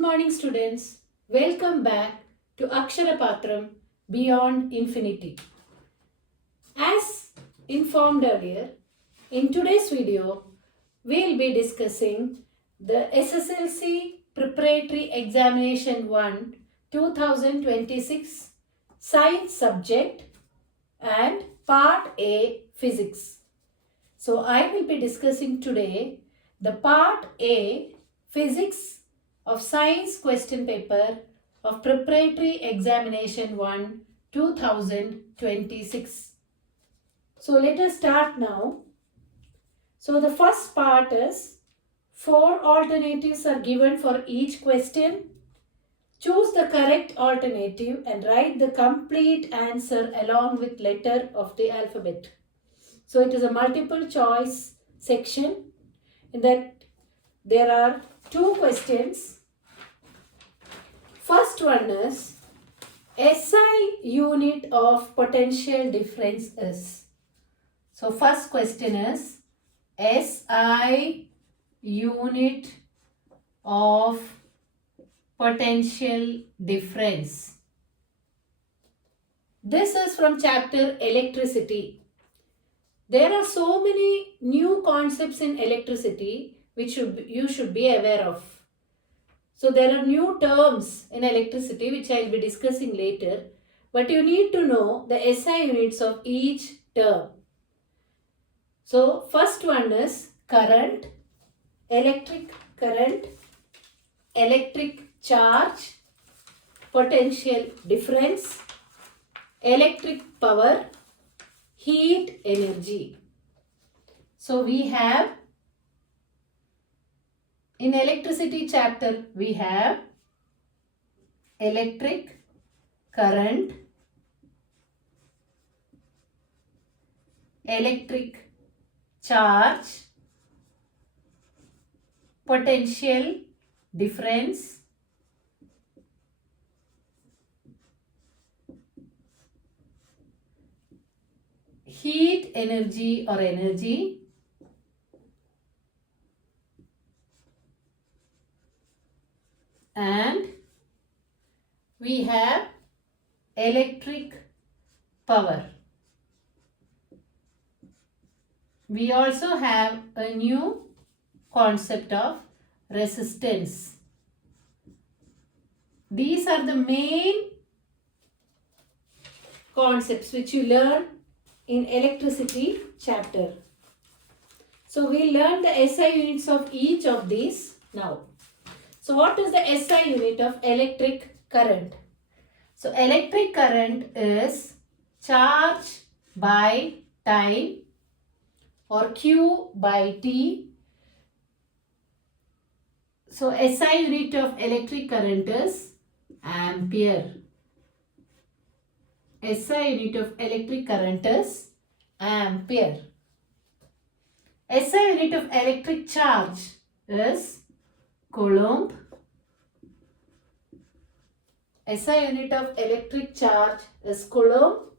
Good morning students. Welcome back to Akshara Beyond Infinity. As informed earlier, in today's video, we'll be discussing the Sslc Preparatory Examination 1 2026 Science subject and Part A Physics. So I will be discussing today the Part A Physics of Science question paper of Preparatory Examination 1 2026. So let us start now. So the first part is 4 alternatives are given for each question. Choose the correct alternative and write the complete answer along with letter of the alphabet. So it is a multiple choice section. In that there are 2 questions. First one is SI unit of potential difference is. So first question is SI unit of potential difference. This is from chapter electricity. There are so many new concepts in electricity which you should be aware of. So there are new terms in electricity which I will be discussing later, but you need to know the SI units of each term. So first one is current, electric charge, potential difference, electric power, heat energy. So we have in electricity chapter, we have electric, current, electric charge, potential difference, heat energy or energy, and we have electric power. We also have a new concept of resistance. These are the main concepts which you learn in electricity chapter. So we learn the SI units of each of these now. So what is the SI unit of electric current? So electric current is charge by time or Q by T. So SI unit of electric current is ampere. SI unit of electric current is ampere. SI unit of electric charge is Coulomb. SI unit of electric charge is Coulomb.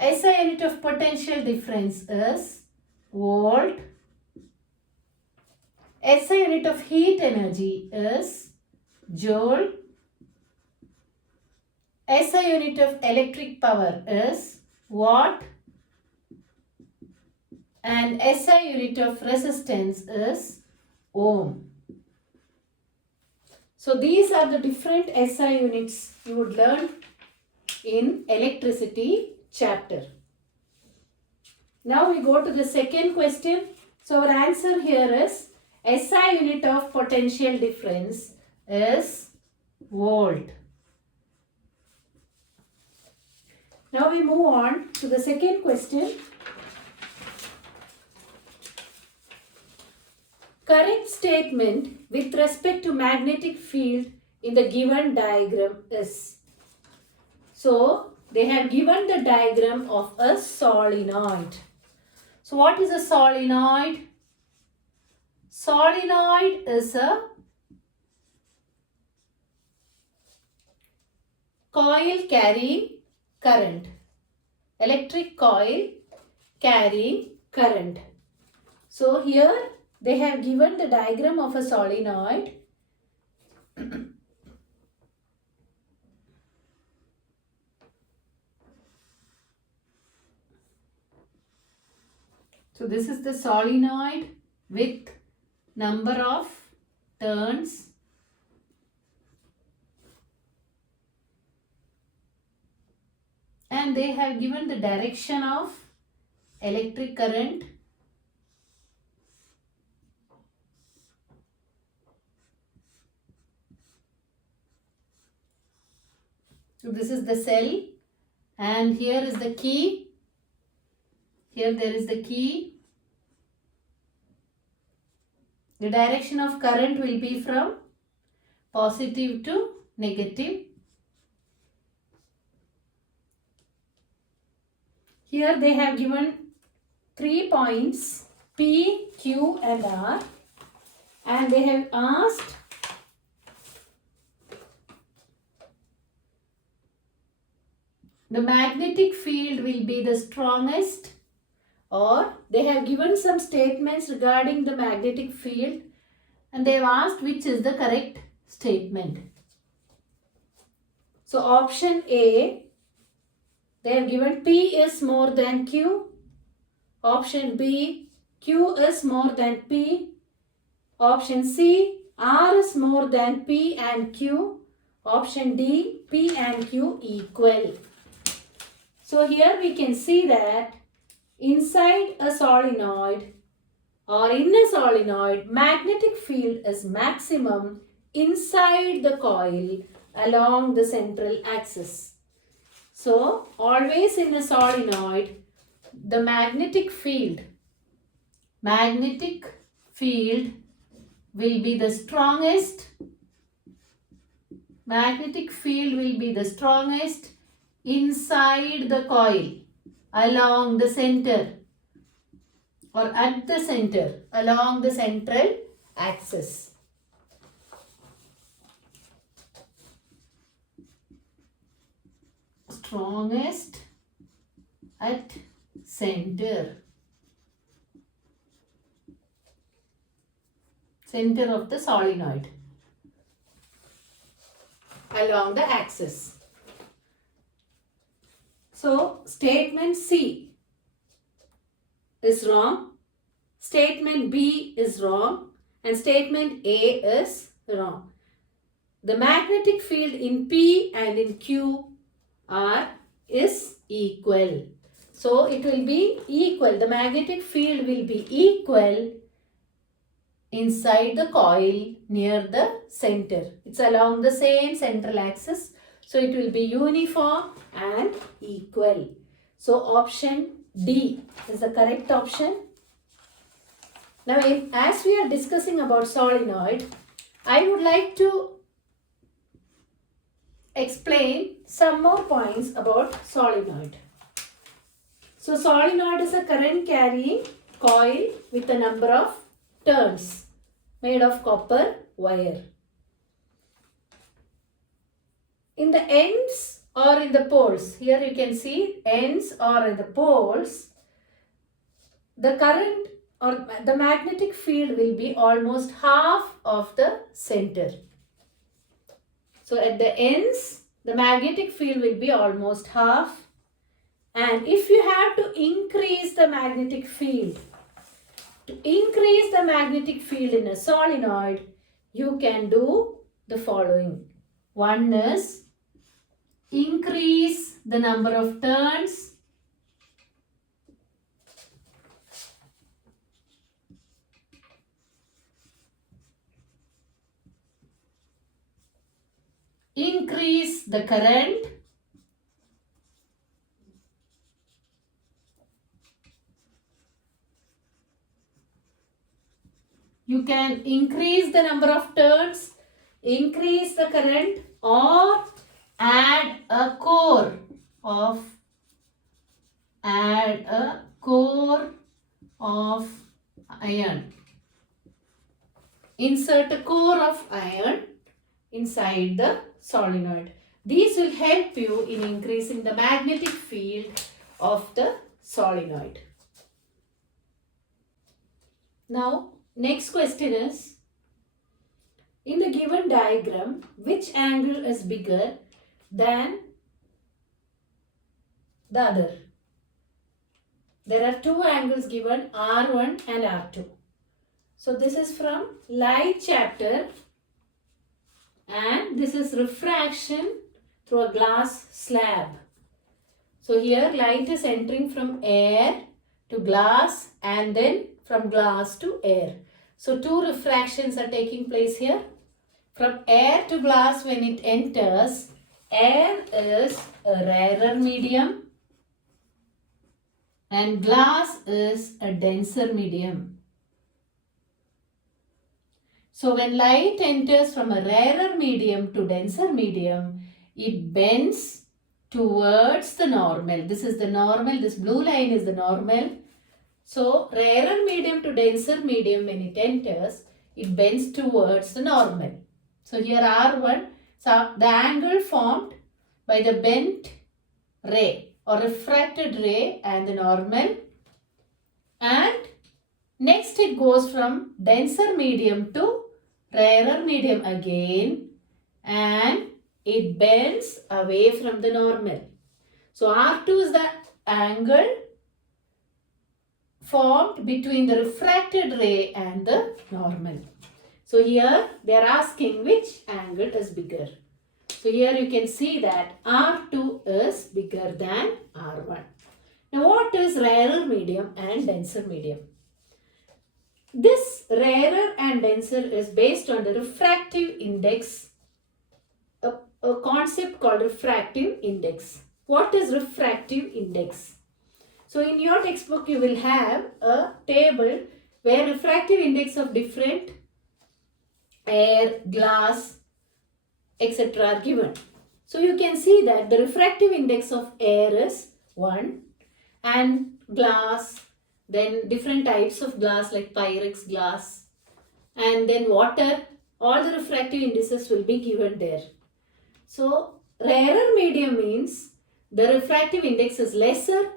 SI unit of potential difference is volt. SI unit of heat energy is joule. SI unit of electric power is watt. And SI unit of resistance is ohm. So these are the different SI units you would learn in electricity chapter. Now we go to the second question. So our answer here is SI unit of potential difference is volt. Now we move on to the second question. Correct statement with respect to magnetic field in the given diagram is. So they have given the diagram of a solenoid. So what is a solenoid? Solenoid is a coil carrying current. Electric coil carrying current. So here they have given the diagram of a solenoid. So this is the solenoid with number of turns. And they have given the direction of electric current. So this is the cell, and here is the key. Here there is the key. The direction of current will be from positive to negative. Here they have given 3 points P, Q and R, and they have asked the magnetic field will be the strongest, or they have given some statements regarding the magnetic field and they have asked which is the correct statement. So option A, they have given P is more than Q. Option B, Q is more than P. Option C, R is more than P and Q. Option D, P and Q equal. So here we can see that inside a solenoid or in a solenoid, magnetic field is maximum inside the coil along the central axis. So always in a solenoid, the magnetic field will be the strongest. Magnetic field will be the strongest inside the coil, along the center or at the center, along the central axis. Strongest at center. Center of the solenoid, along the axis. So statement C is wrong, statement B is wrong, and statement A is wrong. The magnetic field in P and in Q is equal. So it will be equal. The magnetic field will be equal inside the coil near the center. It's along the same central axis. So it will be uniform and equal. So option D is the correct option. Now as we are discussing about solenoid, I would like to explain some more points about solenoid. So solenoid is a current carrying coil with a number of turns made of copper wire. In the ends or in the poles, here you can see ends or in the poles, the current or the magnetic field will be almost half of the center. So at the ends, the magnetic field will be almost half. And if you have to increase the magnetic field, in a solenoid, you can do the following. One is increase the number of turns. Increase the current. You can increase the number of turns, increase the current, or add a core of iron. Insert a core of iron inside the solenoid. These will help you in increasing the magnetic field of the solenoid. Now, next question is, in the given given diagram, which angle is bigger than the other? There are two angles given, R1 and R2. So this is from light chapter and this is refraction through a glass slab. So here light is entering from air to glass and then from glass to air. So two refractions are taking place here. From air to glass, when it enters, air is a rarer medium and glass is a denser medium. So when light enters from a rarer medium to denser medium, it bends towards the normal. This is the normal, this blue line is the normal. So rarer medium to denser medium, when it enters, it bends towards the normal. So here R1, so the angle formed by the bent ray or refracted ray and the normal, and next it goes from denser medium to rarer medium again and it bends away from the normal. So R2 is the angle formed between the refracted ray and the normal. So here they are asking which angle is bigger. So here you can see that R2 is bigger than R1. Now what is rarer medium and denser medium? This rarer and denser is based on the refractive index, a concept called refractive index. What is refractive index? So in your textbook you will have a table where refractive index of different air, glass, etc. are given. So you can see that the refractive index of air is 1 and glass, then different types of glass like Pyrex glass and then water, all the refractive indices will be given there. So rarer medium means the refractive index is lesser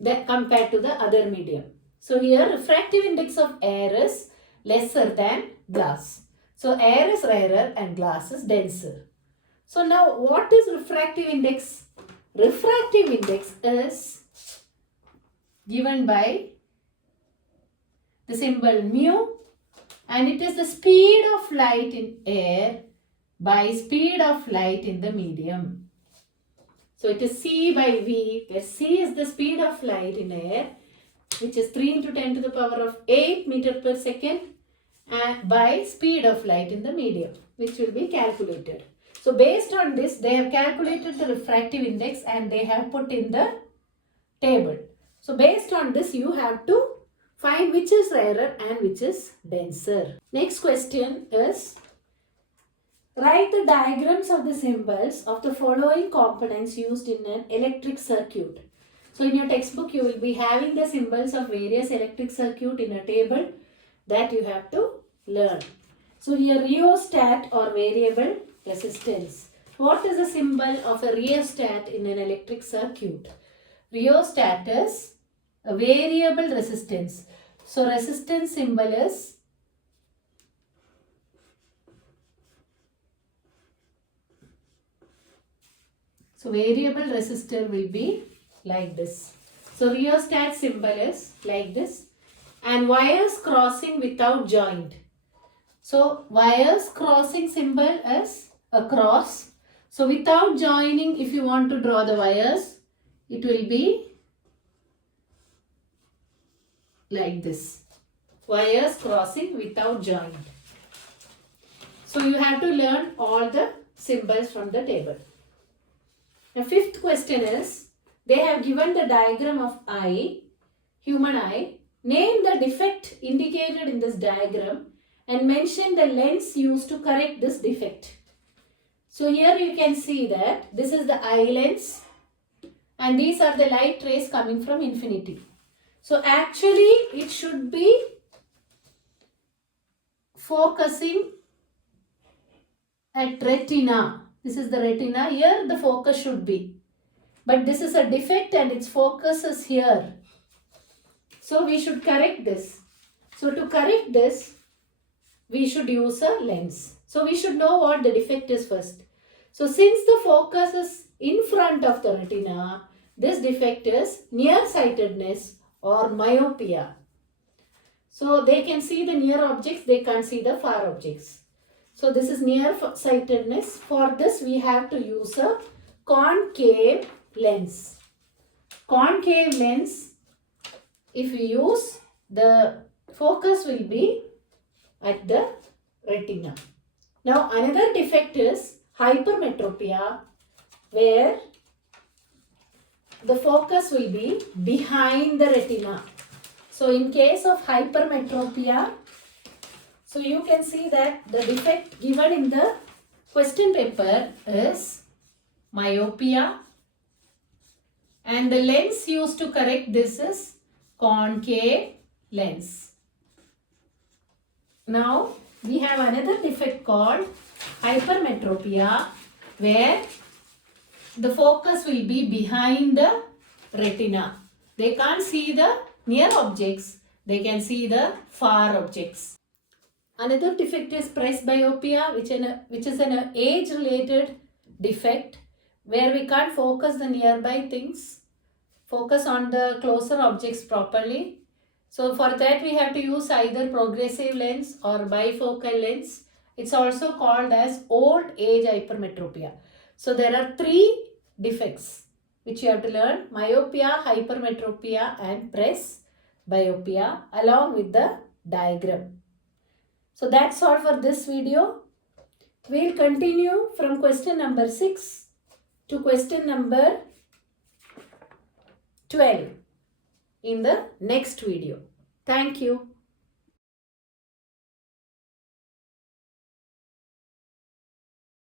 than compared to the other medium. So here refractive index of air is lesser than glass. So air is rarer and glass is denser. So now what is refractive index? Refractive index is given by the symbol mu and it is the speed of light in air by speed of light in the medium. So it is C by V, where C is the speed of light in air, which is 3 into 10 to the power of 8 meter per second, and by speed of light in the medium, which will be calculated. So based on this, they have calculated the refractive index and they have put in the table. So based on this, you have to find which is rarer and which is denser. Next question is, write the diagrams of the symbols of the following components used in an electric circuit. So in your textbook, you will be having the symbols of various electric circuit in a table that you have to learn. So here rheostat or variable resistance. What is the symbol of a rheostat in an electric circuit? Rheostat is a variable resistance. So resistance symbol is variable resistor will be like this. So rheostat symbol is like this. And wires crossing without joint. So wires crossing symbol is a cross. So without joining, if you want to draw the wires, it will be like this. Wires crossing without joint. So you have to learn all the symbols from the table. The fifth question is, they have given the diagram of eye, human eye. Name the defect indicated in this diagram and mention the lens used to correct this defect. So here you can see that this is the eye lens and these are the light rays coming from infinity. So actually it should be focusing at retina. This is the retina. Here the focus should be. But this is a defect and its focus is here. So we should correct this. So to correct this, we should use a lens. So we should know what the defect is first. So since the focus is in front of the retina, this defect is nearsightedness or myopia. So they can see the near objects, they can't see the far objects. So this is nearsightedness. For this we have to use a concave lens. Concave lens, if we use, the focus will be at the retina. Now another defect is hypermetropia, where the focus will be behind the retina. So in case of hypermetropia, so you can see that the defect given in the question paper is myopia, and the lens used to correct this is concave lens. Now we have another defect called hypermetropia, where the focus will be behind the retina. They can't see the near objects, they can see the far objects. Another defect is presbyopia, which is an age-related defect, where we can't focus the nearby things, focus on the closer objects properly. So for that we have to use either progressive lens or bifocal lens. It's also called as old age hypermetropia. So there are 3 defects which you have to learn: myopia, hypermetropia and presbyopia, along with the diagram. So that's all for this video. We'll continue from question number 6 to question number 12 in the next video. Thank you.